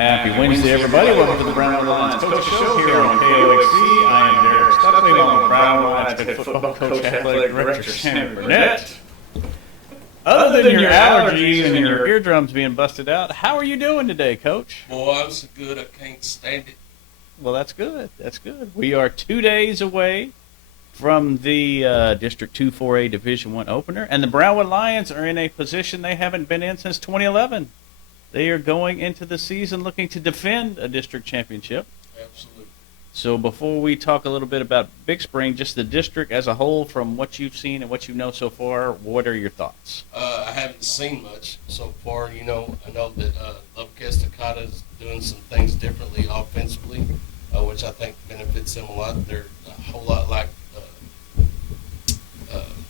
Happy Wednesday, everybody. Welcome to the Brownwood Lions Coach Show here on KOXC. I am Derek Stuckley, along with Brownwood Lions head football coach, athletic director Shannon Burnett. Other than your allergies and your eardrums being busted out, how are you doing today, Coach? Boy, I'm so good I can't stand it. Well, that's good. That's good. We are 2 days away from the District 2 4A Division I opener, and the Brownwood Lions are in a position they haven't been in since 2011. They are going into the season looking to defend a district championship. Absolutely. So before we talk a little bit about Big Spring, just the district as a whole, from what you've seen and what you know so far, what are your thoughts? I haven't seen much so far. I know that Estacada is doing some things differently offensively, which I think benefits them a lot. They're a whole lot like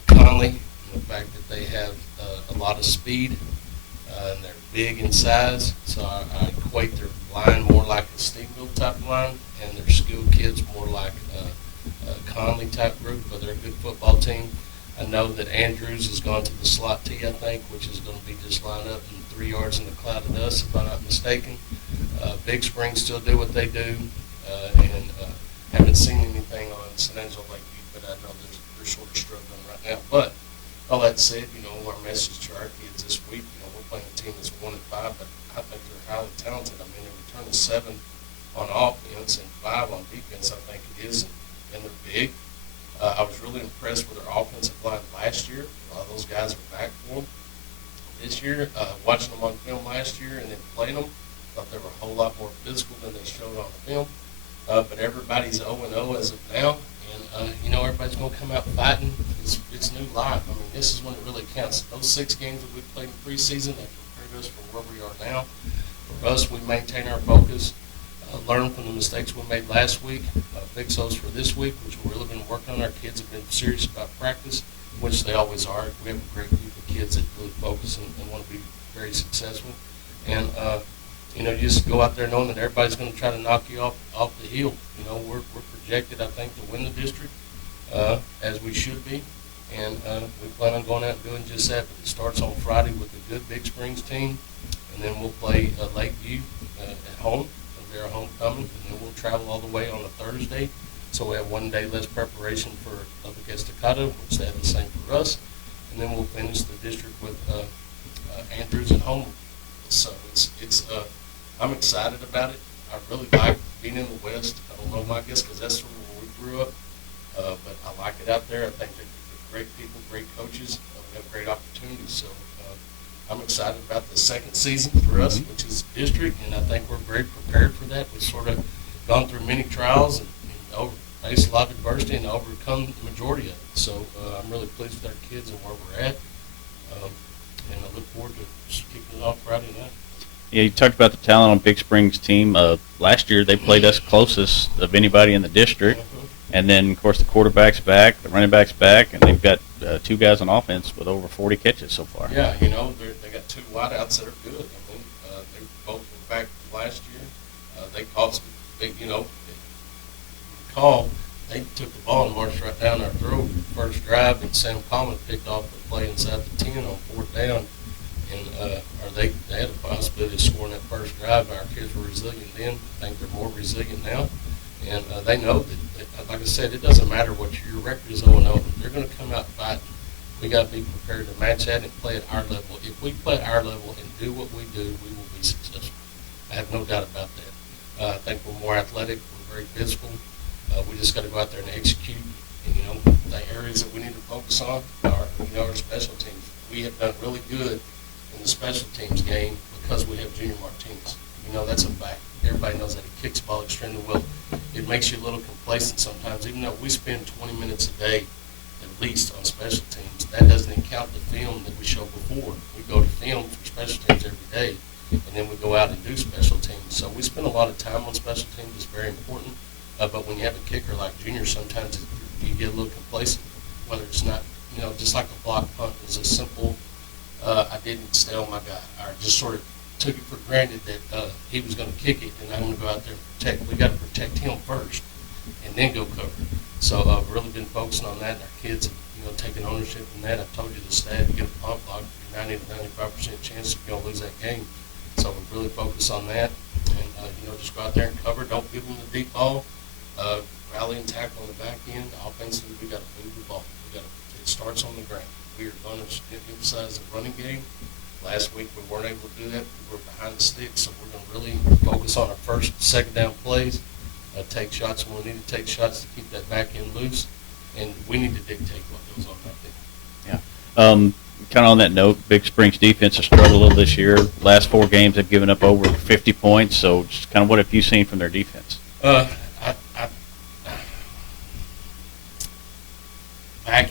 Conley, in the fact that they have a lot of speed. And they're big in size, so I equate their line more like a Steveville type line, and their skilled kids more like a Conley type group, but they're a good football team. I know that Andrews has gone to the slot T, I think, which is going to be just lined up in 3 yards in the cloud of dust, if I'm not mistaken. Big Spring still do what they do, and haven't seen anything on San Angelo Lakeview, but I know they're sort of struggling right now. But all that said, our message to our kids this week, we're playing a team that's 1-5, but I think they're highly talented. I mean, they're returning 7 on offense and 5 on defense, I think it is, and they're big. I was really impressed with their offensive line last year. A lot of those guys are back for them this year. Watching them on film last year and then playing them, thought they were a whole lot more physical than they showed on the film. But everybody's 0-0 as of now, and everybody's going to come out fighting. It's new life. I mean, this is when it really counts. Those 6 games that we played in preseason, they prepared us for where we are now. For us, we maintain our focus, learn from the mistakes we made last week, fix those for this week, which we've really been working on. Our kids have been serious about practice, which they always are. We have a great group of kids that really focus and want to be very successful. And, just go out there knowing that everybody's going to try to knock you off the heel. We're projected, I think, to win the district, as we should be. And we plan on going out and doing just that. But it starts on Friday with a good Big Springs team, and then we'll play Lakeview at home. It'll be our homecoming, and then we'll travel all the way on a Thursday. So we have 1 day less preparation for Lubbock Estacada, which they have the same for us. And then we'll finish the district with Andrews at home. So I'm excited about it. I really like being in the West. I don't know why, I guess, because that's where we grew up. But I like it out there. I think they're great people, great coaches. We have great opportunities. So I'm excited about the second season for us, which is district, and I think we're very prepared for that. We've sort of gone through many trials and faced a lot of adversity and overcome the majority of it. So I'm really pleased with our kids and where we're at. And I look forward to kicking it off Friday night. Yeah, you talked about the talent on Big Spring's team. Last year they played us closest of anybody in the district. And then, of course, the quarterback's back, the running back's back, and they've got 2 guys on offense with over 40 catches so far. Yeah, they got 2 wideouts that are good. I mean, they both were back last year. They caught some big, they took the ball and marched right down our throat first drive, and Sam Coleman picked off the play inside the 10 on 4th down. And they had a possibility of scoring that first drive. Our kids were resilient then. I think they're more resilient now. And they know that, like I said, it doesn't matter what your record is 0-0. They're going to come out fighting. We got to be prepared to match that and play at our level. If we play at our level and do what we do, we will be successful. I have no doubt about that. I think we're more athletic. We're very physical. We just got to go out there and execute. And, the areas that we need to focus on are, our special teams. We have done really good in the special teams game because we have Junior Martinez. That's a fact. Everybody knows that he kicks the ball extremely well. It makes you a little complacent sometimes, even though we spend 20 minutes a day at least on special teams. That doesn't even count the film that we showed before. We go to film for special teams every day, and then we go out and do special teams. So we spend a lot of time on special teams. It's very important. But when you have a kicker like Junior, sometimes you get a little complacent, whether it's not, just like a block punt is a simple, I didn't stay on my guy, or just sort of took it for granted that he was going to kick it, and I'm going to go out there and protect. We got to protect him first, and then go cover. So I've really been focusing on that, and our kids have, taken ownership in that. I've told you the stat: you get a pump block, 90 to 95% chance you're going to lose that game. So we really focus on that, and Just go out there and cover. Don't give them the deep ball. Rally and tackle on the back end. Offensively, we got to move the ball. It starts on the ground. We are going to emphasize the running game. Last week we weren't able to do that. We were behind the sticks, so we're going to really focus on our first, second down plays. Take shots when we need to take shots to keep that back end loose, and we need to dictate what goes on out there. Yeah. Kind of on that note, Big Spring's defense has struggled a little this year. Last 4 games they've given up over 50 points. So, just kind of what have you seen from their defense? Back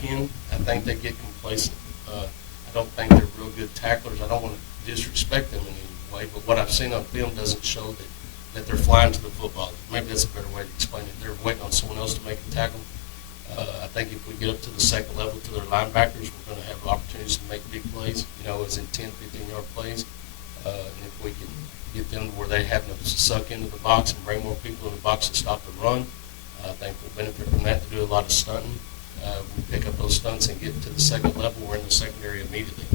end, I think they get complacent. I don't think they're real good tacklers. I don't want to disrespect them in any way, but what I've seen on film doesn't show that they're flying to the football. Maybe that's a better way to explain it. They're waiting on someone else to make a tackle. I think if we get up to the second level to their linebackers, we're going to have opportunities to make big plays, as in 10, 15-yard plays. And if we can get them to where they have to suck into the box and bring more people in the box to stop the run, I think we'll benefit from that to do a lot of stunting. We pick up those stunts and get to the second level. We're in the secondary immediately,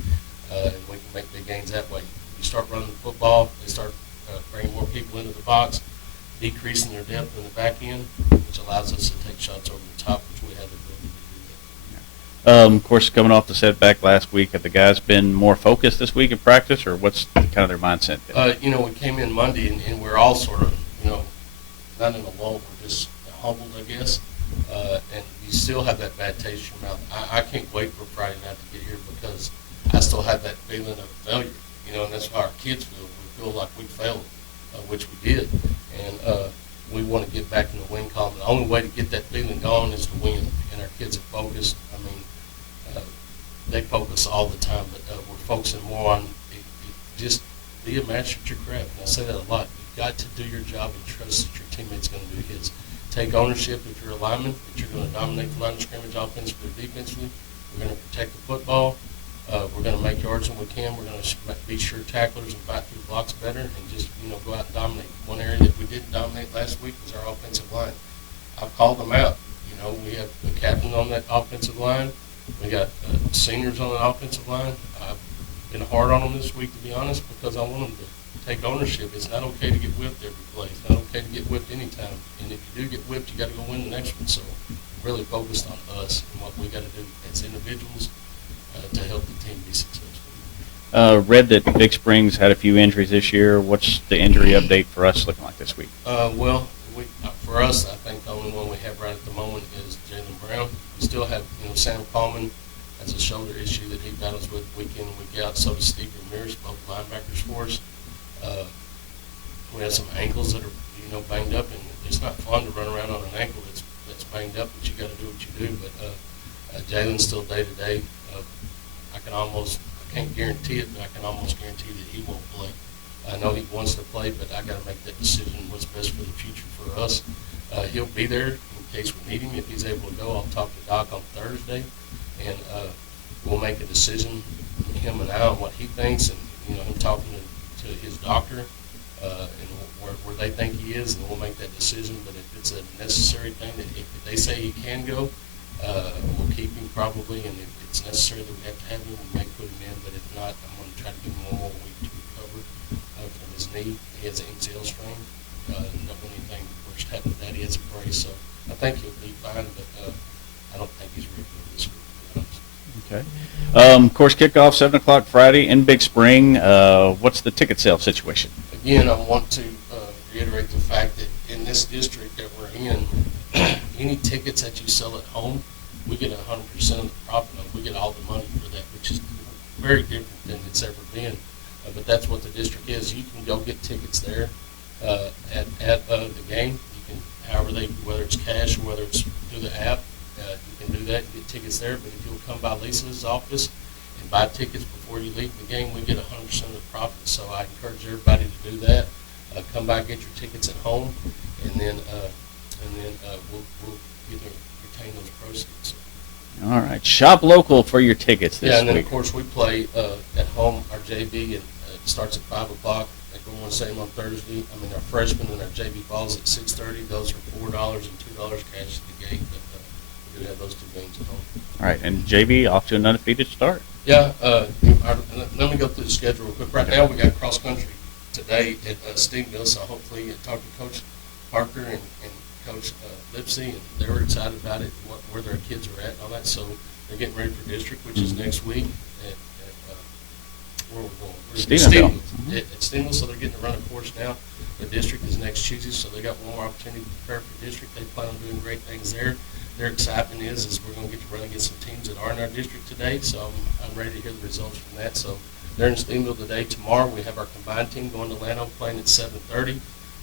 and we can make big gains that way. You start running the football, they start bringing more people into the box, decreasing their depth in the back end, which allows us to take shots over the top, which we have the ability to do that. Of course, coming off the setback last week, have the guys been more focused this week in practice, or what's kind of their mindset been? We came in Monday, and we're all sort of, not in a lull. We're just humbled, I guess. And you still have that bad taste in your mouth. I can't wait for Friday night to get here because I still have that feeling of failure, and that's how our kids feel. We feel like we failed, which we did, and we want to get back in the win column. The only way to get that feeling gone is to win, and our kids are focused. They focus all the time, but we're focusing more on just be a master at your craft. And I say that a lot. You've got to do your job and trust that your teammate's going to do his. Take ownership if you're a lineman, that you're going to dominate the line of scrimmage offensively or defensively. We're going to protect the football. We're going to make yards when we can. We're going to be sure tacklers and fight through blocks better and just, go out and dominate. One area that we didn't dominate last week was our offensive line. I've called them out. We have the captain on that offensive line. We got seniors on the offensive line. I've been hard on them this week, to be honest, because I want them to take ownership. It's not okay to get whipped every play. It's not okay to get whipped anytime. And if you do get whipped, you got to go win the next one. So really focused on us and what we got to do as individuals to help the team be successful. Read that Big Springs had a few injuries this year. What's the injury update for us looking like this week? For us, I think the only one we have right at the moment is Jalen Brown. We still have, Sam Coleman has a shoulder issue that he battles with week in and week out. So does Steve Ramirez, both linebackers for us. We have some ankles that are, banged up, and it's not fun to run around on an ankle that's banged up, but you got to do what you do. But Jalen's still day to day. I can't guarantee it, but I can almost guarantee that he won't play. I know he wants to play, but I got to make that decision what's best for the future for us. He'll be there in case we need him. If he's able to go, I'll talk to Doc on Thursday, and we'll make a decision, him and I, on what he thinks, and him talking to his doctor and where they think he is, and we'll make that decision. But if it's a necessary thing, that if they say he can go, we'll keep him probably, and if it's necessary that we have to have him, we may put him in. But if not, I'm going to try to give him one more week to recover from his knee. He has an MCL strain. Don't know anything worse happened with that. He has a brace, so I think he'll be fine, but I don't think he's ready for this week, to be honest. Okay. Of course, kickoff 7 o'clock Friday in Big Spring. What's the ticket sale situation? Again, I want to reiterate the fact that in this district that we're in, any tickets that you sell at home, we get 100% of the profit of. We get all the money for that, which is very different than it's ever been. But that's what the district is. You can go get tickets there at the game. You can, whether it's cash or whether it's through the app, you can do that and get tickets there. But if you'll come by Lisa's office and buy tickets before you leave the game, we get 100% of the profit. So I encourage everybody to do that. Come by, get your tickets at home, and then we'll either retain those proceeds. All right. Shop local for your tickets this week. Yeah, and then, of course, we play at home, our JV, and it starts at 5 o'clock. They go on same on Thursday. Our freshmen and our JV balls at 6:30. Those are $4 and $2 cash at the gate, but we do have those two games at home. All right, and JV off to an undefeated start. Yeah, let me go through the schedule real quick. Right now we got cross country today at Stingville, so hopefully talk to Coach Parker and Coach Lipsy, and they were excited about it, where their kids are at and all that. So they're getting ready for district, which is next week at where we're going. Stephenville. At Stingville, so they're getting to run a course now. The district is next Tuesday, so they got one more opportunity to prepare for district. They plan on doing great things there. Their excitement is we're going to get to run against some teams that are in our district today, so I'm ready to hear the results from that. So they're in Steenville today. Tomorrow we have our combined team going to Llano playing at 7:30.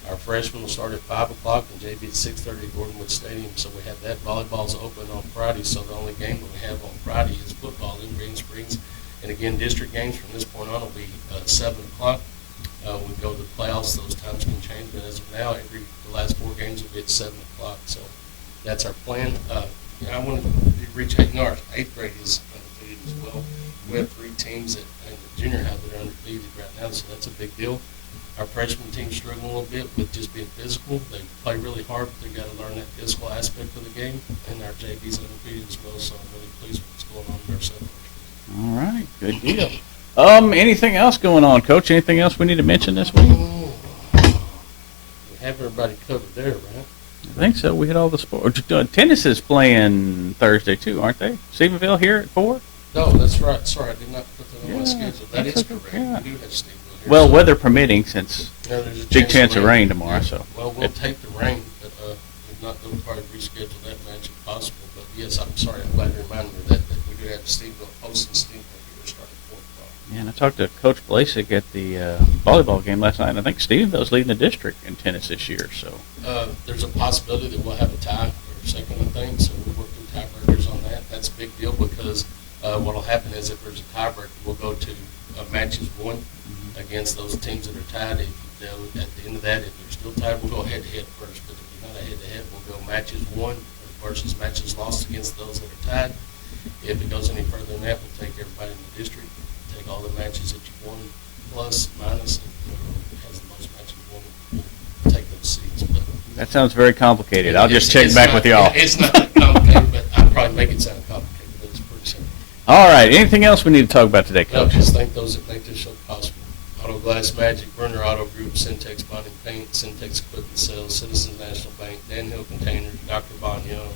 Our freshmen will start at 5 o'clock and JV at 6:30 at Gordonwood Stadium. So we have that. Volleyball's open on Friday, so the only game that we have on Friday is football in Green Springs. And again, district games from this point on will be 7 o'clock. We go to the playoffs. Those times can change, but as of now, the last 4 games will be at 7 o'clock. So that's our plan. I want to reach our 8th grade is undefeated as well. We have 3 teams in the junior high that are undefeated right now, so that's a big deal. Our freshman team's struggling a little bit with just being physical. They play really hard, but they got to learn that physical aspect of the game. And our JV's undefeated as well, so I'm really pleased with what's going on in our seven. All right, good deal. Anything else going on, Coach? Anything else we need to mention this week? We have everybody covered there, right? I think so. We hit all the sports. Tennis is playing Thursday too, aren't they? Stephenville here at 4. No, that's right. Sorry, I did not put that on my schedule. That is okay. correct. Yeah. We do have Steveville here. Well, so weather permitting, since there's a big chance of rain tomorrow. Yeah. So well, we'll take the rain, but if not, they'll probably reschedule that match if possible. But yes, I'm sorry. I'm glad you reminded me of that we do have Steveville hosting Steveville here starting at 4 o'clock. yeah, and I talked to Coach Blasek at the volleyball game last night, and I think Stephenville's leading the district in tennis this year. So there's a possibility that we'll have a tie for second, I think. So we work through tiebreakers on that. That's a big deal because what will happen is if there's a tiebreaker, we'll go to matches won against those teams that are tied. At the end of that, if they're still tied, we'll go head-to-head first. But if we're not a head-to-head, we'll go matches won versus matches lost against those that are tied. If it goes any further than that, we'll take everybody in the district, take all the matches that you've won, plus, minus, and whoever has the most matches won, we'll take those seeds. But that sounds very complicated. I'll just check back with y'all. It's not that complicated, but I'll probably make it sound complicated, but it's pretty simple. All right. Anything else we need to talk about today, No, Coach? just thank those that make this show possible. Auto Glass Magic, Burner Auto Group, Syntex Bonding Paint, Syntex Equipment Sales, Citizens National Bank, Dan Hill Containers, Dr. Von Young,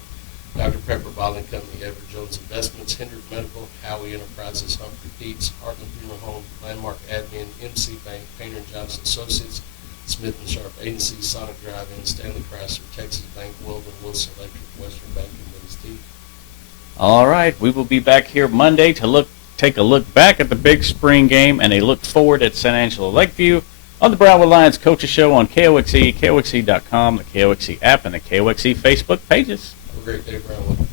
Dr. Pepper Bottling Company, Everett Jones Investments, Hendrick Medical, Howie Enterprises, Humphrey Pete's, Heartland Funeral Home, Landmark Admin, MC Bank, Painter & Johnson Associates, Smith & Sharp Agency, Sonic Drive-In, Stanley Chrysler, Texas Bank, Weldon, Wilson Electric, Western Bank, and Willis T. All right. We will be back here Monday to take a look back at the big spring game and a look forward at San Angelo Lakeview on the Brownwood Lions Coaches Show on KOXE, KOXE.com, the KOXE app, and the KOXE Facebook pages. Have a great day, Brownwood.